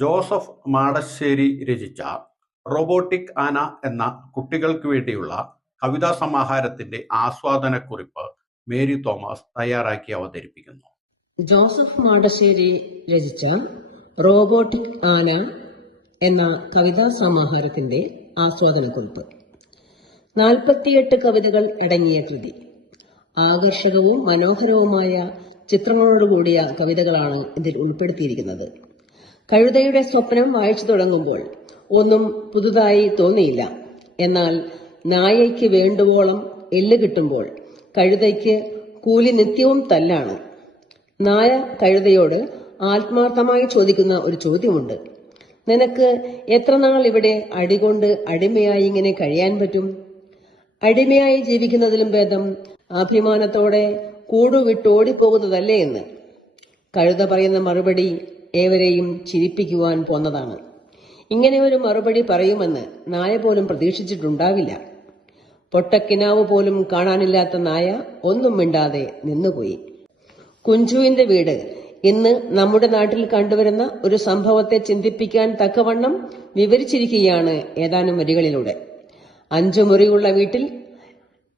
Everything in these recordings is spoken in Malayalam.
ജോസഫ് മാടശ്ശേരി രചിച്ച റോബോട്ടിക് ആന എന്ന കുട്ടികൾക്ക് വേണ്ടിയുള്ള കവിതാസമാഹാരത്തിന്റെ ആസ്വാദനക്കുറിപ്പ് മേരി തോമസ് തയ്യാറാക്കി അവതരിപ്പിക്കുന്നു. ജോസഫ് മാടശ്ശേരി രചിച്ച റോബോട്ടിക് ആന എന്ന കവിതാസമാഹാരത്തിന്റെ ആസ്വാദനക്കുറിപ്പ്. 48 കവിതകൾ അടങ്ങിയ കൃതി. ആകർഷകവും മനോഹരവുമായ ചിത്രങ്ങളോടുകൂടിയ കവിതകളാണ് ഇതിൽ ഉൾപ്പെടുത്തിയിരിക്കുന്നത്. കഴുതയുടെ സ്വപ്നം വായിച്ചു തുടങ്ങുമ്പോൾ ഒന്നും പുതുതായി തോന്നിയില്ല. എന്നാൽ നായയ്ക്ക് വേണ്ടുവോളം എല്ല് കിട്ടുമ്പോൾ കഴുതയ്ക്ക് കൂലി നിത്യവും തല്ലാണ്. നായ കഴുതയോട് ആത്മാർത്ഥമായി ചോദിക്കുന്ന ഒരു ചോദ്യമുണ്ട്. നിനക്ക് എത്ര നാൾ ഇവിടെ അടികൊണ്ട് അടിമയായി ഇങ്ങനെ കഴിയാൻ പറ്റും? അടിമയായി ജീവിക്കുന്നതിലും ഭേദം അഭിമാനത്തോടെ കൂടുവിട്ടോടിപ്പോകുന്നതല്ലേ എന്ന്. കഴുത പറയുന്ന മറുപടി ഏവരെയും ചിരിപ്പിക്കുവാൻ പോന്നതാണ്. ഇങ്ങനെ ഒരു മറുപടി പറയുമെന്ന് നായ പോലും പ്രതീക്ഷിച്ചിട്ടുണ്ടാവില്ല. പൊട്ടക്കിനാവ് പോലും കാണാനില്ലാത്ത നായ ഒന്നും മിണ്ടാതെ നിന്നുപോയി. കുഞ്ചുവിന്റെ വീട് ഇന്ന് നമ്മുടെ നാട്ടിൽ കണ്ടുവരുന്ന ഒരു സംഭവത്തെ ചിന്തിപ്പിക്കാൻ തക്കവണ്ണം വിവരിച്ചിരിക്കുകയാണ് ഏതാനും വരികളിലൂടെ. 5 മുറിയുള്ള വീട്ടിൽ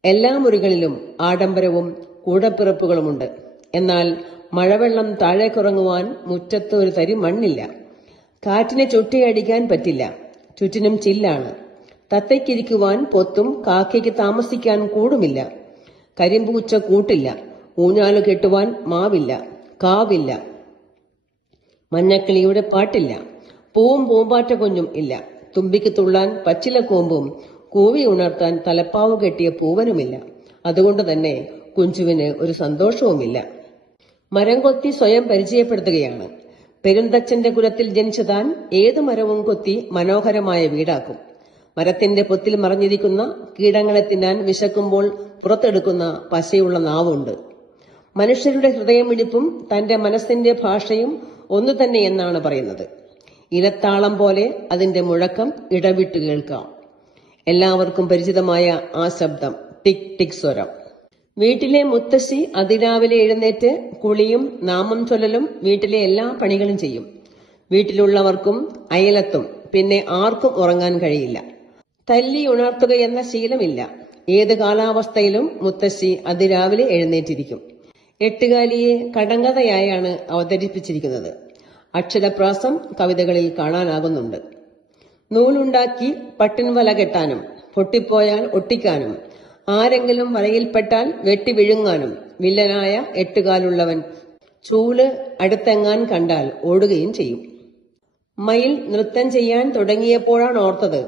എല്ലാ മുറികളിലും ആഡംബരവും കൂടപ്പിറപ്പുകളുമുണ്ട്. എന്നാൽ മഴവെള്ളം താഴേക്കുറങ്ങുവാൻ മുറ്റത്ത് ഒരു തരി മണ്ണില്ല. കാറ്റിനെ ചുട്ടിയടിക്കാൻ പറ്റില്ല. ചുറ്റിനും ചില്ലാണ്. തത്തയ്ക്കിരിക്കുവാൻ പൊത്തും കാക്കയ്ക്ക് താമസിക്കാൻ കൂടുമില്ല. കരിമ്പൂച്ച കൂട്ടില്ല. ഊഞ്ഞാല് കെട്ടുവാൻ മാവില്ല, കാവില്ല. മഞ്ഞക്കിളിയുടെ പാട്ടില്ല. പൂവും പൂമ്പാറ്റ കുഞ്ഞും ഇല്ല. തുമ്പിക്ക് തുള്ളാൻ പച്ചിലക്കൂമ്പും കൂവി ഉണർത്താൻ തലപ്പാവ് കെട്ടിയ പൂവനുമില്ല. അതുകൊണ്ട് തന്നെ കുഞ്ചുവിന് ഒരു സന്തോഷവുമില്ല. മരം കൊത്തി സ്വയം പരിചയപ്പെടുത്തുകയാണ്. പെരുന്തച്ഛന്റെ കുലത്തിൽ ജനിച്ച താൻ ഏതു മരവും കൊത്തി മനോഹരമായ വീടാക്കും. മരത്തിന്റെ പൊത്തിൽ മറഞ്ഞിരിക്കുന്ന കീടങ്ങളെ തിന്നാൻ വിശക്കുമ്പോൾ പുറത്തെടുക്കുന്ന പശയുള്ള നാവുണ്ട്. മനുഷ്യരുടെ ഹൃദയമിടിപ്പും തന്റെ മനസ്സിന്റെ ഭാഷയും ഒന്നു തന്നെ എന്നാണ് പറയുന്നത്. ഇലത്താളം പോലെ അതിന്റെ മുഴക്കം ഇടവിട്ട് കേൾക്കാം. എല്ലാവർക്കും പരിചിതമായ ആ ശബ്ദം ടിക് ടിക് സ്വരം. വീട്ടിലെ മുത്തശ്ശി അതിരാവിലെ എഴുന്നേറ്റ് കുളിയും നാമം ചൊല്ലലും വീട്ടിലെ എല്ലാ പണികളും ചെയ്യും. വീട്ടിലുള്ളവർക്കും അയലത്തും പിന്നെ ആർക്കും ഉറങ്ങാൻ കഴിയില്ല. തല്ലി ഉണർത്തുകയെന്ന ശീലമില്ല. ഏത് കാലാവസ്ഥയിലും മുത്തശ്ശി അതിരാവിലെ എഴുന്നേറ്റിരിക്കും. എട്ടുകാലിയെ കടങ്കഥയായാണ് അവതരിപ്പിച്ചിരിക്കുന്നത്. അക്ഷരപ്രാസം കവിതകളിൽ കാണാനാകുന്നുണ്ട്. നൂലുണ്ടാക്കി പട്ടിൻ വല കെട്ടാനും പൊട്ടിപ്പോയാൽ ഒട്ടിക്കാനും ആരെങ്കിലും വലയിൽപ്പെട്ടാൽ വെട്ടി വിഴുങ്ങാനും വില്ലനായ 8 കാലുള്ളവൻ ചൂല് അടുത്തെങ്ങാൻ കണ്ടാൽ ഓടുകയും ചെയ്യും. മയിൽ നൃത്തം ചെയ്യാൻ തുടങ്ങിയപ്പോഴാണ് ഓർത്തത്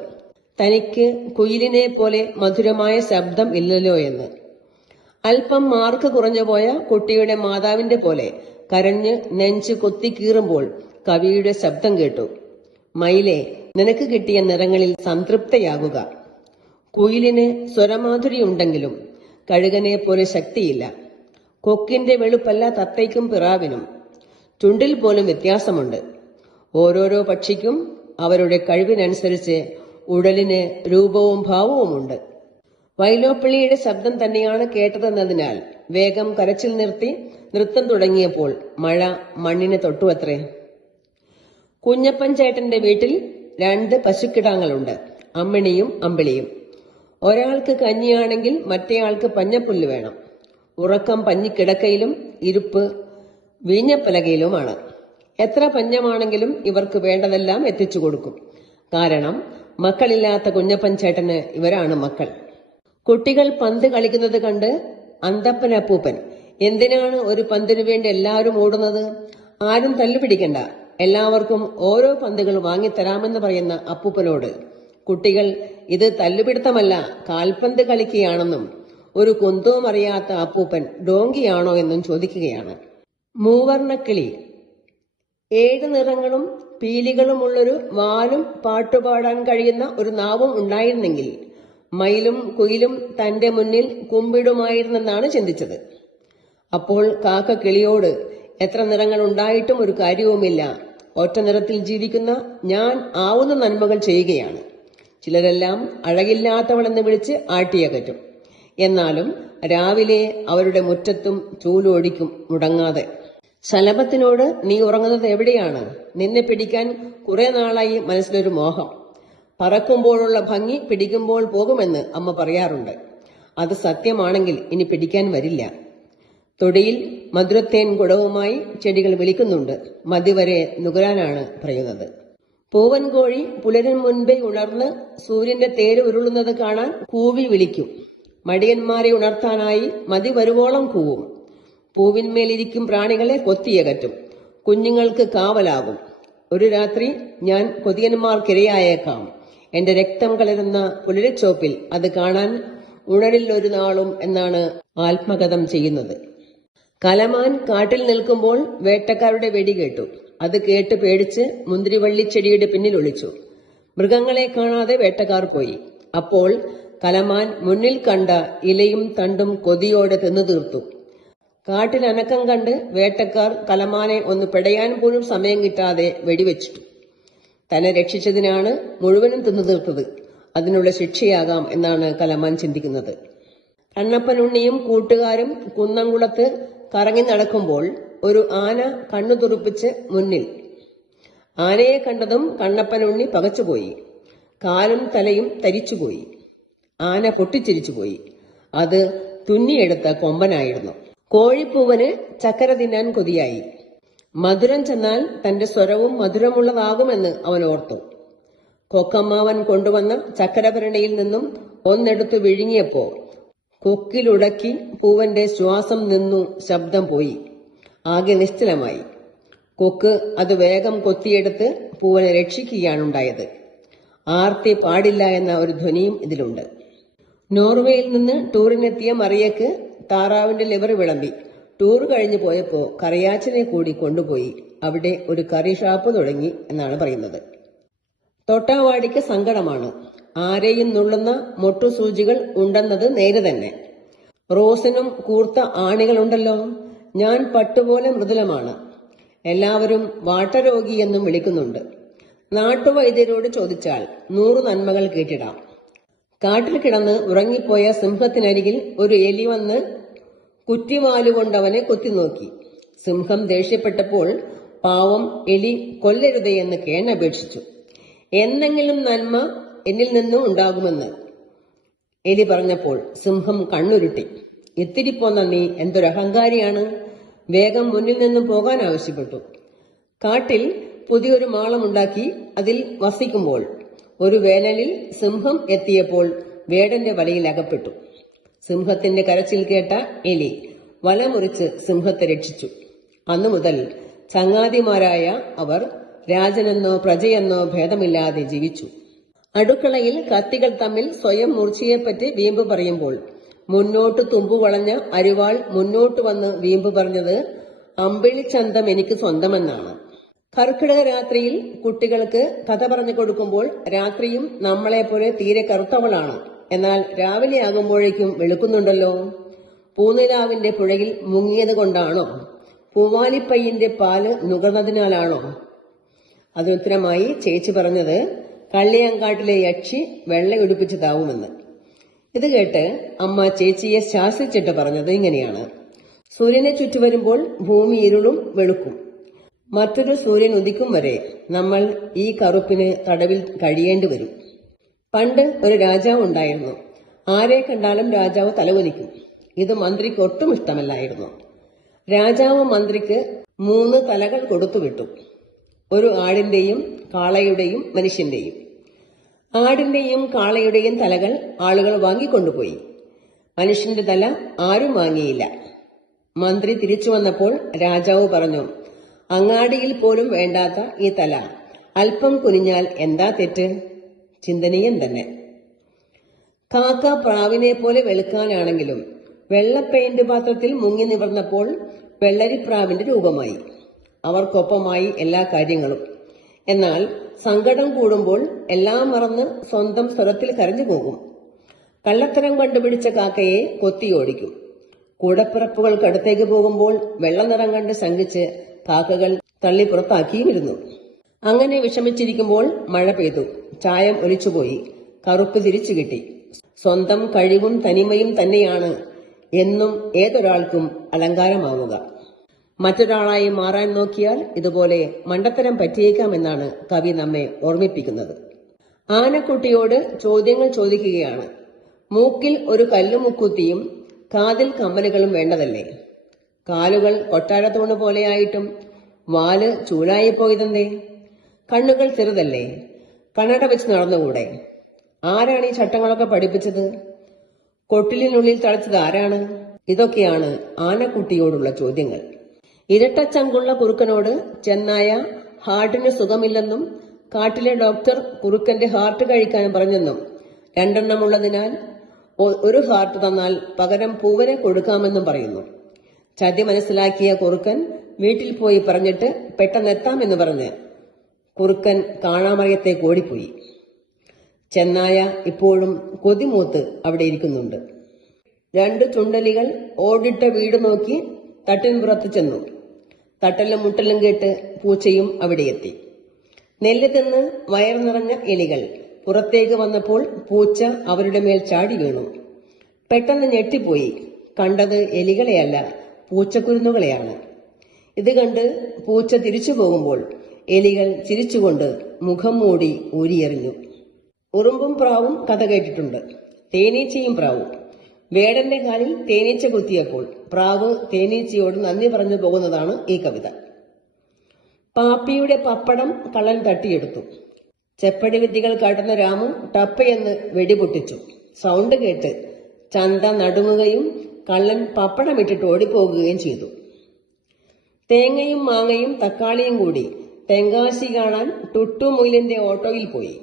തനിക്ക് കുയിലിനെ പോലെ മധുരമായ ശബ്ദം ഇല്ലല്ലോ എന്ന്. അല്പം മാർക്ക് കുറഞ്ഞുപോയ കുട്ടിയുടെ മാതാവിന്റെ പോലെ കരഞ്ഞ് നെഞ്ച് കൊത്തിക്കീറുമ്പോൾ കവിയുടെ ശബ്ദം കേട്ടു. മയിലെ, നിനക്ക് കിട്ടിയ നിറങ്ങളിൽ സംതൃപ്തയാകുക. കുയിലിന് സ്വരമാധുരിയുണ്ടെങ്കിലും കഴുകനെ പോലെ ശക്തിയില്ല. കൊക്കിന്റെ വെളുപ്പല്ല തത്തയ്ക്കും പിറാവിനും. ചുണ്ടിൽ പോലും വ്യത്യാസമുണ്ട്. ഓരോരോ പക്ഷിക്കും അവരുടെ കഴിവിനനുസരിച്ച് ഉടലിന് രൂപവും ഭാവവുമുണ്ട്. വൈലോപ്പിള്ളിയുടെ ശബ്ദം തന്നെയാണ് കേട്ടതെന്നതിനാൽ വേഗം കരച്ചിൽ നിർത്തി നൃത്തം തുടങ്ങിയപ്പോൾ മഴ മണ്ണിനെ തൊട്ടുവത്രേ. കുഞ്ഞപ്പൻ ചേട്ടന്റെ വീട്ടിൽ 2 പശുക്കിടാങ്ങളുണ്ട്, അമ്മിണിയും അമ്പിളിയും. ഒരാൾക്ക് കഞ്ഞിയാണെങ്കിൽ മറ്റേയാൾക്ക് പഞ്ഞപ്പുല്ല് വേണം. ഉറക്കം പഞ്ഞിക്കിടക്കയിലും ഇരുപ്പ് വീഞ്ഞപ്പലകയിലുമാണ്. എത്ര പഞ്ഞമാണെങ്കിലും ഇവർക്ക് വേണ്ടതെല്ലാം എത്തിച്ചു കൊടുക്കും. കാരണം മക്കളില്ലാത്ത കുഞ്ഞപ്പൻ ചേട്ടന് ഇവരാണ് മക്കൾ. കുട്ടികൾ പന്ത് കളിക്കുന്നത് കണ്ട് അന്തപ്പനപ്പൂപ്പൻ, എന്തിനാണ് ഒരു പന്തിനു വേണ്ടി എല്ലാവരും ഓടുന്നത്? ആരും തല്ലുപിടിക്കണ്ട, എല്ലാവർക്കും ഓരോ പന്തുകൾ വാങ്ങിത്തരാമെന്ന് പറയുന്ന അപ്പൂപ്പനോട് കുട്ടികൾ ഇത് തല്ലുപിടുത്തമല്ല, കാൽപന്ത് കളിക്കുകയാണെന്നും ഒരു കുന്തവും അറിയാത്ത അപ്പൂപ്പൻ ഡോങ്കിയാണോ എന്നും ചോദിക്കുകയാണ്. മൂവർണക്കിളി. 7 നിറങ്ങളും പീലികളുമുള്ളൊരു വാലും പാട്ടുപാടാൻ കഴിയുന്ന ഒരു നാവും ഉണ്ടായിരുന്നെങ്കിൽ മയിലും കുയിലും തന്റെ മുന്നിൽ കുമ്പിടുമായിരുന്നെന്നാണ് ചിന്തിച്ചത്. അപ്പോൾ കാക്ക കിളിയോട്, എത്ര നിറങ്ങൾ ഉണ്ടായിട്ടും ഒരു കാര്യവുമില്ല, ഒറ്റ നിറത്തിൽ ജീവിക്കുന്ന ഞാൻ ആവുന്ന നന്മകൾ ചെയ്യുകയാണ്. ചിലരെല്ലാം അഴകില്ലാത്തവളെന്ന് വിളിച്ച് ആട്ടിയകറ്റും. എന്നാലും രാവിലെ അവരുടെ മുറ്റത്തും ചൂലോടിക്കും മുടങ്ങാതെ. ശലഭത്തിനോട് നീ ഉറങ്ങുന്നത് എവിടെയാണ്? നിന്നെ പിടിക്കാൻ കുറെ നാളായി മനസ്സിലൊരു മോഹം. പറക്കുമ്പോഴുള്ള ഭംഗി പിടിക്കുമ്പോൾ പോകുമെന്ന് അമ്മ പറയാറുണ്ട്. അത് സത്യമാണെങ്കിൽ ഇനി പിടിക്കാൻ വരില്ല. തൊടിയിൽ മധുരത്തേൻ കുടവുമായി ചെടികൾ വിളിക്കുന്നുണ്ട്. മതിവരെ നുകരാനാണ് പറയുന്നത്. പൂവൻ കോഴി പുലരിന് മുൻപേ ഉണർന്ന് സൂര്യന്റെ തേര് ഉരുളുന്നത് കാണാൻ കൂവി വിളിക്കും. മടിയന്മാരെ ഉണർത്താനായി മതി വരുവോളം കൂവും. പൂവിന്മേലിരിക്കും പ്രാണികളെ കൊത്തിയകറ്റും. കുഞ്ഞുങ്ങൾക്ക് കാവലാകും. ഒരു രാത്രി ഞാൻ കൊതിയന്മാർക്കിരയായേക്കാം. എന്റെ രക്തം കലരുന്ന പുലരിച്ചോപ്പിൽ അത് കാണാൻ ഉണരിൽ ഒരു നാളും എന്നാണ് ആത്മകഥം ചെയ്യുന്നത്. കലമാൻ കാട്ടിൽ നിൽക്കുമ്പോൾ വേട്ടക്കാരുടെ വെടി കേട്ടു. അത് കേട്ട് പേടിച്ച് മുന്തിരിവള്ളിച്ചെടിയുടെ പിന്നിൽ ഒളിച്ചു. മൃഗങ്ങളെ കാണാതെ വേട്ടക്കാർ പോയി. അപ്പോൾ കലമാൻ മുന്നിൽ കണ്ട ഇലയും തണ്ടും കൊതിയോടെ തിന്നു തീർത്തു. കാട്ടിൽ അനക്കം കണ്ട് വേട്ടക്കാർ കലമാനെ ഒന്ന് പിടയാൻ പോലും സമയം കിട്ടാതെ വെടിവെച്ചിട്ടു. തന്നെ രക്ഷിച്ചതിനാണ് മുഴുവനും തിന്നു തീർത്തത്. അതിനുള്ള ശിക്ഷയാകാം എന്നാണ് കലമാൻ ചിന്തിക്കുന്നത്. കണ്ണപ്പനുണ്ണിയും കൂട്ടുകാരും കുന്നംകുളത്ത് കറങ്ങി നടക്കുമ്പോൾ ഒരു ആന കണ്ണു തുറപ്പിച്ച് മുന്നിൽ. ആനയെ കണ്ടതും കണ്ണപ്പനുണ്ണി പകച്ചുപോയി. കാലും തലയും തരിച്ചുപോയി. ആന പൊട്ടിച്ചിരിച്ചുപോയി. അത് തുന്നിയെടുത്ത കൊമ്പനായിരുന്നു. കോഴിപ്പൂവന് ചക്കര തിന്നാൻ കൊതിയായി. മധുരം ചെന്നാൽ തന്റെ സ്വരവും മധുരമുള്ളതാകുമെന്ന് അവൻ ഓർത്തു. കൊക്കമ്മാവൻ കൊണ്ടുവന്ന ചക്കരഭരണിയിൽ നിന്നും ഒന്നെടുത്ത് വിഴുങ്ങിയപ്പോ കൊക്കിലുടക്കി പൂവന്റെ ശ്വാസം നിന്നു. ശബ്ദം പോയി. ആകെ നിശ്ചലമായി. കൊക്ക് അത് വേഗം കൊത്തിയെടുത്ത് പൂവനെ രക്ഷിക്കുകയാണുണ്ടായത്. ആർത്തി പാടില്ല എന്ന ഒരു ധ്വനിയും ഇതിലുണ്ട്. നോർവേയിൽ നിന്ന് ടൂറിനെത്തിയ മറിയക്ക് താറാവിന്റെ ലിവർ വിളമ്പി. ടൂർ കഴിഞ്ഞു പോയപ്പോ കറിയാച്ചനെ കൂടി കൊണ്ടുപോയി. അവിടെ ഒരു കറി ഷാപ്പ് തുടങ്ങി എന്നാണ് പറയുന്നത്. തൊട്ടാവാടിക്ക് സങ്കടമാണ്. ആരെയും നുള്ളുന്ന മൊട്ടുസൂചികൾ ഉണ്ടെന്നത് നേര് തന്നെ. റോസിനും കൂർത്ത ആണികളുണ്ടല്ലോ. ഞാൻ പട്ടുപോലെ മൃദുലമാണ്. എല്ലാവരും വാട്ടരോഗി എന്നും വിളിക്കുന്നുണ്ട്. നാട്ടുവൈദ്യരോട് ചോദിച്ചാൽ 100 നന്മകൾ കേട്ടിടാം. കാട്ടിൽ കിടന്ന് ഉറങ്ങിപ്പോയ സിംഹത്തിനരികിൽ ഒരു എലി വന്ന് കുറ്റിവാലുകൊണ്ടവനെ കൊത്തിനോക്കി. സിംഹം ദേഷ്യപ്പെട്ടപ്പോൾ പാവം എലി കൊല്ലരുതേ എന്ന് കേണപേക്ഷിച്ചു. എന്തെങ്കിലും നന്മ എന്നിൽ നിന്നും ഉണ്ടാകുമെന്ന് എലി പറഞ്ഞപ്പോൾ സിംഹം കണ്ണുരുട്ടി. ഇത്തിരി പോന്ന നീ എന്തൊരഹങ്കാരിയാണ്. വേഗം മുന്നിൽ നിന്നും പോകാൻ ആവശ്യപ്പെട്ടു. കാട്ടിൽ പുതിയൊരു മാളമുണ്ടാക്കി അതിൽ വസിക്കുമ്പോൾ ഒരു വേനലിൽ സിംഹം എത്തിയപ്പോൾ വേടന്റെ വലയിൽ അകപ്പെട്ടു. സിംഹത്തിന്റെ കരച്ചിൽ കേട്ട എലി വല മുറിച്ച് സിംഹത്തെ രക്ഷിച്ചു. അന്നു മുതൽ ചങ്ങാതിമാരായ അവർ രാജനെന്നോ പ്രജയെന്നോ ഭേദമില്ലാതെ ജീവിച്ചു. അടുക്കളയിൽ കത്തികൾ തമ്മിൽ സ്വയം മൂർച്ചയെപ്പറ്റി വീമ്പ് പറയുമ്പോൾ മുന്നോട്ട് തുമ്പുവളഞ്ഞ അരിവാൾ മുന്നോട്ട് വന്ന് വീമ്പ് പറഞ്ഞത് അമ്പിളിച്ചന്തം എനിക്ക് സ്വന്തമെന്നാണ്. കർക്കിടക രാത്രിയിൽ കുട്ടികൾക്ക് കഥ പറഞ്ഞു കൊടുക്കുമ്പോൾ രാത്രിയും നമ്മളെപ്പോലെ തീരെ കറുത്തവളാണ്, എന്നാൽ രാവിലെ ആകുമ്പോഴേക്കും വെളുക്കുന്നുണ്ടല്ലോ. പൂനിലാവിന്റെ പുഴയിൽ മുങ്ങിയത് കൊണ്ടാണോ? പൂവാലിപ്പയ്യന്റെ പാല് നുകർന്നതിനാലാണോ? അതിനുത്തരമായി ചേച്ചി പറഞ്ഞത് കള്ളിയാങ്കാട്ടിലെ യക്ഷി വെള്ളയുടുപ്പിച്ച് താവുമെന്ന്. ഇത് കേട്ട് അമ്മ ചേച്ചിയെ ശാസിച്ചിട്ട് പറഞ്ഞത് ഇങ്ങനെയാണ്: സൂര്യനെ ചുറ്റുവരുമ്പോൾ ഭൂമി ഇരുളും വെളുക്കും. മറ്റൊരു സൂര്യൻ ഉദിക്കും വരെ നമ്മൾ ഈ കറുപ്പിന് തടവിൽ കഴിയേണ്ടി വരും. പണ്ട് ഒരു രാജാവ് ഉണ്ടായിരുന്നു. ആരെ കണ്ടാലും രാജാവ് തലകുനിക്കും. ഇത് മന്ത്രിക്ക് ഒട്ടും ഇഷ്ടമല്ലായിരുന്നു. രാജാവ് മന്ത്രിക്ക് 3 തലകൾ കൊടുത്തുവിട്ടു. ഒരു ആടിന്റെയും കാളയുടെയും മനുഷ്യന്റെയും. ആടിന്റെയും കാളയുടെയും തലകൾ ആളുകൾ വാങ്ങിക്കൊണ്ടുപോയി. മനുഷ്യന്റെ തല ആരും വാങ്ങിയില്ല. മന്ത്രി തിരിച്ചു വന്നപ്പോൾ രാജാവ് പറഞ്ഞു, അങ്ങാടിയിൽ പോലും വേണ്ടാത്ത ഈ തല അല്പം കുനിഞ്ഞാൽ എന്താ തെറ്റ്? ചിന്തനീയം തന്നെ. കാക്ക പ്രാവിനെ പോലെ വെളുക്കാനാണെങ്കിലും വെള്ള പെയിന്റ് പാത്രത്തിൽ മുങ്ങി നിവർന്നപ്പോൾ വെള്ളരിപ്രാവിന്റെ രൂപമായി. അവർക്കൊപ്പമായി എല്ലാ കാര്യങ്ങളും. എന്നാൽ സങ്കടം കൂടുമ്പോൾ എല്ലാം മറന്ന് സ്വന്തം സ്വരത്തിൽ കരഞ്ഞു പോകും. കള്ളത്തരം കണ്ടുപിടിച്ച കാക്കയെ കൊത്തിയോടിക്കും. കൂടപ്പിറപ്പുകൾക്കടുത്തേക്ക് പോകുമ്പോൾ വെള്ളനിറം കണ്ട് ശങ്കിച്ച് കാക്കകൾ തള്ളി പുറത്താക്കിയുമിരുന്നു. അങ്ങനെ വിഷമിച്ചിരിക്കുമ്പോൾ മഴ പെയ്തു. ചായം ഒലിച്ചുപോയി. കറുപ്പ് തിരിച്ചു കിട്ടി. സ്വന്തം കഴിവും തനിമയും തന്നെയാണ് എന്നും ഏതൊരാൾക്കും അലങ്കാരമാവുക. മറ്റൊരാളായി മാറാൻ നോക്കിയാൽ ഇതുപോലെ മണ്ടത്തരം പറ്റിയേക്കാമെന്നാണ് കവി നമ്മെ ഓർമ്മിപ്പിക്കുന്നത്. ആനക്കുട്ടിയോട് ചോദ്യങ്ങൾ ചോദിക്കുകയാണ്. മൂക്കിൽ ഒരു കല്ലുമുക്കുത്തിയും കാതിൽ കമ്മലുകളും വേണ്ടതല്ലേ? കാലുകൾ കൊട്ടാരത്തൂണ് പോലെയായിട്ടും വാല് ചൂലായി പോയതെന്തേ? കണ്ണുകൾ ചെറുതല്ലേ? കണ്ണട വെച്ച് നടന്നുകൂടെ? ആരാണ് ഈ ചട്ടങ്ങളൊക്കെ പഠിപ്പിച്ചത്? കൊട്ടിലിനുള്ളിൽ തളച്ചത് ആരാണ്? ഇതൊക്കെയാണ് ആനക്കുട്ടിയോടുള്ള ചോദ്യങ്ങൾ. ഇരട്ടച്ചങ്കുള്ള കുറുക്കനോട് ചെന്നായ ഹാർട്ടിന് സുഖമില്ലെന്നും കാട്ടിലെ ഡോക്ടർ കുറുക്കന്റെ ഹാർട്ട് കഴിക്കാൻ പറഞ്ഞെന്നും 2 എണ്ണമുള്ളതിനാൽ ഒരു ഹാർട്ട് തന്നാൽ പകരം പൂവരെ കൊടുക്കാമെന്നും പറയുന്നു. ചതി മനസ്സിലാക്കിയ കുറുക്കൻ വീട്ടിൽ പോയി പറഞ്ഞിട്ട് പെട്ടെന്നെത്താമെന്ന് പറഞ്ഞ് കുറുക്കൻ കാണാമറയത്തേക്ക് ഓടിപ്പോയി. ചെന്നായ ഇപ്പോഴും കൊതിമൂത്ത് അവിടെ ഇരിക്കുന്നുണ്ട്. 2 ചുണ്ടലികൾ ഓടിട്ട വീട് നോക്കി തട്ടിൻപുറത്ത് ചെന്നു. തട്ടലും മുട്ടലും കേട്ട് പൂച്ചയും അവിടെ എത്തി. നെല്ല് തിന്ന് വയർ നിറഞ്ഞ എലികൾ പുറത്തേക്ക് വന്നപ്പോൾ പൂച്ച അവരുടെ മേൽ ചാടി വീണു. പെട്ടെന്ന് ഞെട്ടിപ്പോയി. കണ്ടത് എലികളെയല്ല, പൂച്ചക്കുരുന്നുകളെയാണ്. ഇത് കണ്ട് പൂച്ച തിരിച്ചു പോകുമ്പോൾ എലികൾ ചിരിച്ചുകൊണ്ട് മുഖം മൂടി ഊരിയെറിഞ്ഞു. ഉറുമ്പും പ്രാവും കഥ കേട്ടിട്ടുണ്ട്. തേനീച്ചയും പ്രാവും. വേടന്റെ കാലിൽ തേനീച്ച കുത്തിയപ്പോൾ പ്രാവ് തേനീച്ചയോട് നന്ദി പറഞ്ഞു പോകുന്നതാണ് ഈ കവിത. പാപ്പിയുടെ പപ്പടം കള്ളൻ തട്ടിയെടുത്തു. ചെപ്പടി വിദ്യകൾ കാട്ടുന്ന രാമു ടപ്പയെന്ന് വെടിപൊട്ടിച്ചു. സൗണ്ട് കേട്ട് ചന്ത നടുങ്ങുകയും കള്ളൻ പപ്പടമിട്ടിട്ട് ഓടിപ്പോകുകയും ചെയ്തു. തേങ്ങയും മാങ്ങയും തക്കാളിയും കൂടി തെങ്കാശി കാണാൻ ടുട്ടുമുയിലിന്റെ ഓട്ടോയിൽ പോയി.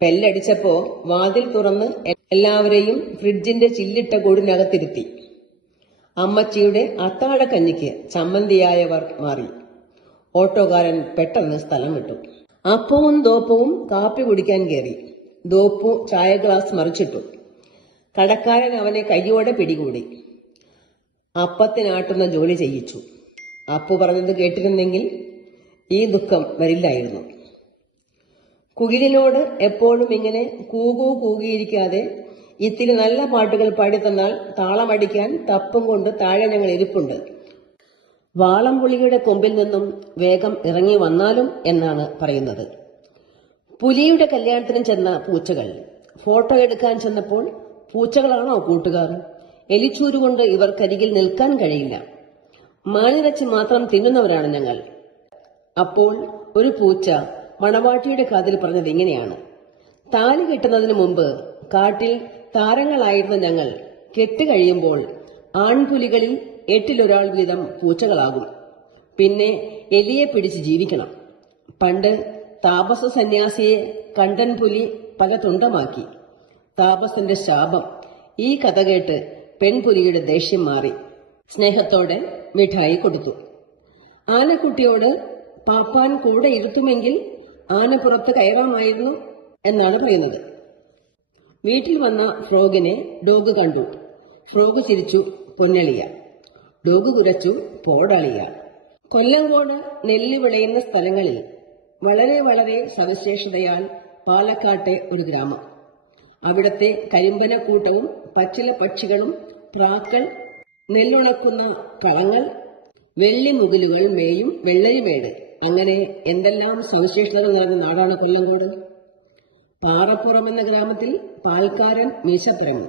ബെല്ലടിച്ചപ്പോ വാതിൽ തുറന്ന് എല്ലാവരെയും ഫ്രിഡ്ജിന്റെ ചില്ലിട്ട കൂടിനകത്തിരുത്തി. അമ്മച്ചിയുടെ അത്താഴക്കഞ്ഞിക്ക് ചമ്മന്തിയായവർ മാറി. ഓട്ടോക്കാരൻ പെട്ടെന്ന് സ്ഥലം വിട്ടു. അപ്പവും ദോപ്പവും കാപ്പി കുടിക്കാൻ കയറി. ദോപ്പു ചായ ഗ്ലാസ് മറിച്ചിട്ടു. കടക്കാരൻ അവനെ കയ്യോടെ പിടികൂടി. അപ്പത്തിനാട്ടുന്ന ജോലി ചെയ്യിച്ചു. അപ്പു പറഞ്ഞത് കേട്ടിരുന്നെങ്കിൽ ഈ ദുഃഖം വരില്ലായിരുന്നു. കുയിലിനോട് എപ്പോഴും ഇങ്ങനെ കൂകിയിരിക്കാതെ ഇത്തിരി നല്ല പാട്ടുകൾ പാടിത്തന്നാൽ താളമടിക്കാൻ തപ്പും കൊണ്ട് താഴെ ഞങ്ങൾ ഇരിപ്പുണ്ട്. വാളംപുളിയുടെ കൊമ്പിൽ നിന്നും വേഗം ഇറങ്ങി വന്നാലും എന്നാണ് പറയുന്നത്. പുലിയുടെ കല്യാണത്തിന് ചെന്ന പൂച്ചകൾ ഫോട്ടോ എടുക്കാൻ ചെന്നപ്പോൾ പൂച്ചകളാണോ കൂട്ടുകാർ? എലിച്ചൂരുകൊണ്ട് ഇവർക്കരികിൽ നിൽക്കാൻ കഴിയില്ല. മാനിറച്ചി മാത്രം തിന്നുന്നവരാണ് ഞങ്ങൾ. അപ്പോൾ ഒരു പൂച്ച മണവാട്ടിയുടെ കാതിൽ പറഞ്ഞത് ഇങ്ങനെയാണ്: താലി കെട്ടുന്നതിന് മുമ്പ് കാട്ടിൽ താരങ്ങളായിരുന്ന ഞങ്ങൾ കെട്ടുകഴിയുമ്പോൾ ആൺപുലികളിൽ 8-1 വീതം പൂച്ചകളാകും. പിന്നെ എലിയെ പിടിച്ച് ജീവിക്കണം. പണ്ട് താപസ സന്യാസിയെ കണ്ടൻ പുലി പല തുണ്ടമാക്കി. താപസന്റെ ശാപം. ഈ കഥ കേട്ട് പെൺപുലിയുടെ ദേഷ്യം മാറി. സ്നേഹത്തോടെ മിഠായി കൊടുത്തു. ആനക്കുട്ടിയോട് പാപ്പാൻ കൂടെ ഇരുത്തുമെങ്കിൽ ആന പുറത്ത് കയറാമായിരുന്നു എന്നാണ് പറയുന്നത്. വീട്ടിൽ വന്ന ഫ്രോഗിനെ ഡോഗ് കണ്ടു. ഫ്രോഗ് ചിരിച്ചു, പൊന്നളിയ. ഡോഗ് കുരച്ചു, പോടളിയ. കൊല്ലങ്കോട് നെല്ല് വിളയുന്ന സ്ഥലങ്ങളിൽ വളരെ സവിശേഷതയാൽ പാലക്കാട്ടെ ഒരു ഗ്രാമം. അവിടത്തെ കരിമ്പനക്കൂട്ടവും പച്ചില പക്ഷികളും പ്രാക്കൾ, നെല്ലുണക്കുന്ന കളങ്ങൾ, വെള്ളിമുകിലുകൾ മേയും വെള്ളരിമേട്, അങ്ങനെ എന്തെല്ലാം സവിശേഷതകൾ നിറഞ്ഞ നാടാണ് കൊല്ലങ്കോട്. പാറപ്പുറം എന്ന ഗ്രാമത്തിൽ പാൽക്കാരൻ മീശപ്പറങ്ങി.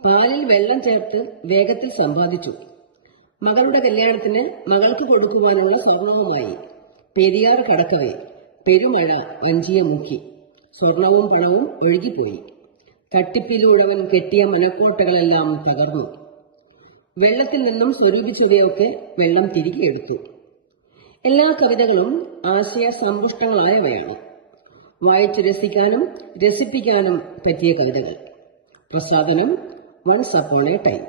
പാലിൽ വെള്ളം ചേർത്ത് വേഗത്തിൽ സമ്പാദിച്ചു. മകളുടെ കല്യാണത്തിന് മകൾക്ക് കൊടുക്കുവാനുള്ള സ്വർണവുമായി പെരിയാർ കടക്കവേ പെരുമഴ വഞ്ചിയെ മുക്കി. സ്വർണവും പണവും ഒഴുകിപ്പോയി. തട്ടിപ്പിലൂടവൻ കെട്ടിയ മനക്കോട്ടകളെല്ലാം തകർന്നു. വെള്ളത്തിൽ നിന്നും സ്വരൂപിച്ചവയൊക്കെ വെള്ളം തിരികെ എടുത്തു. എല്ലാ കവിതകളും ആശയസമ്പുഷ്ടങ്ങളായവയാണ്. വായിച്ചു രസിക്കാനും രസിപ്പിക്കാനും പറ്റിയ കവിതകൾ. പ്രസാദനം വൺസ് അപ്പോൺ എ ടൈം.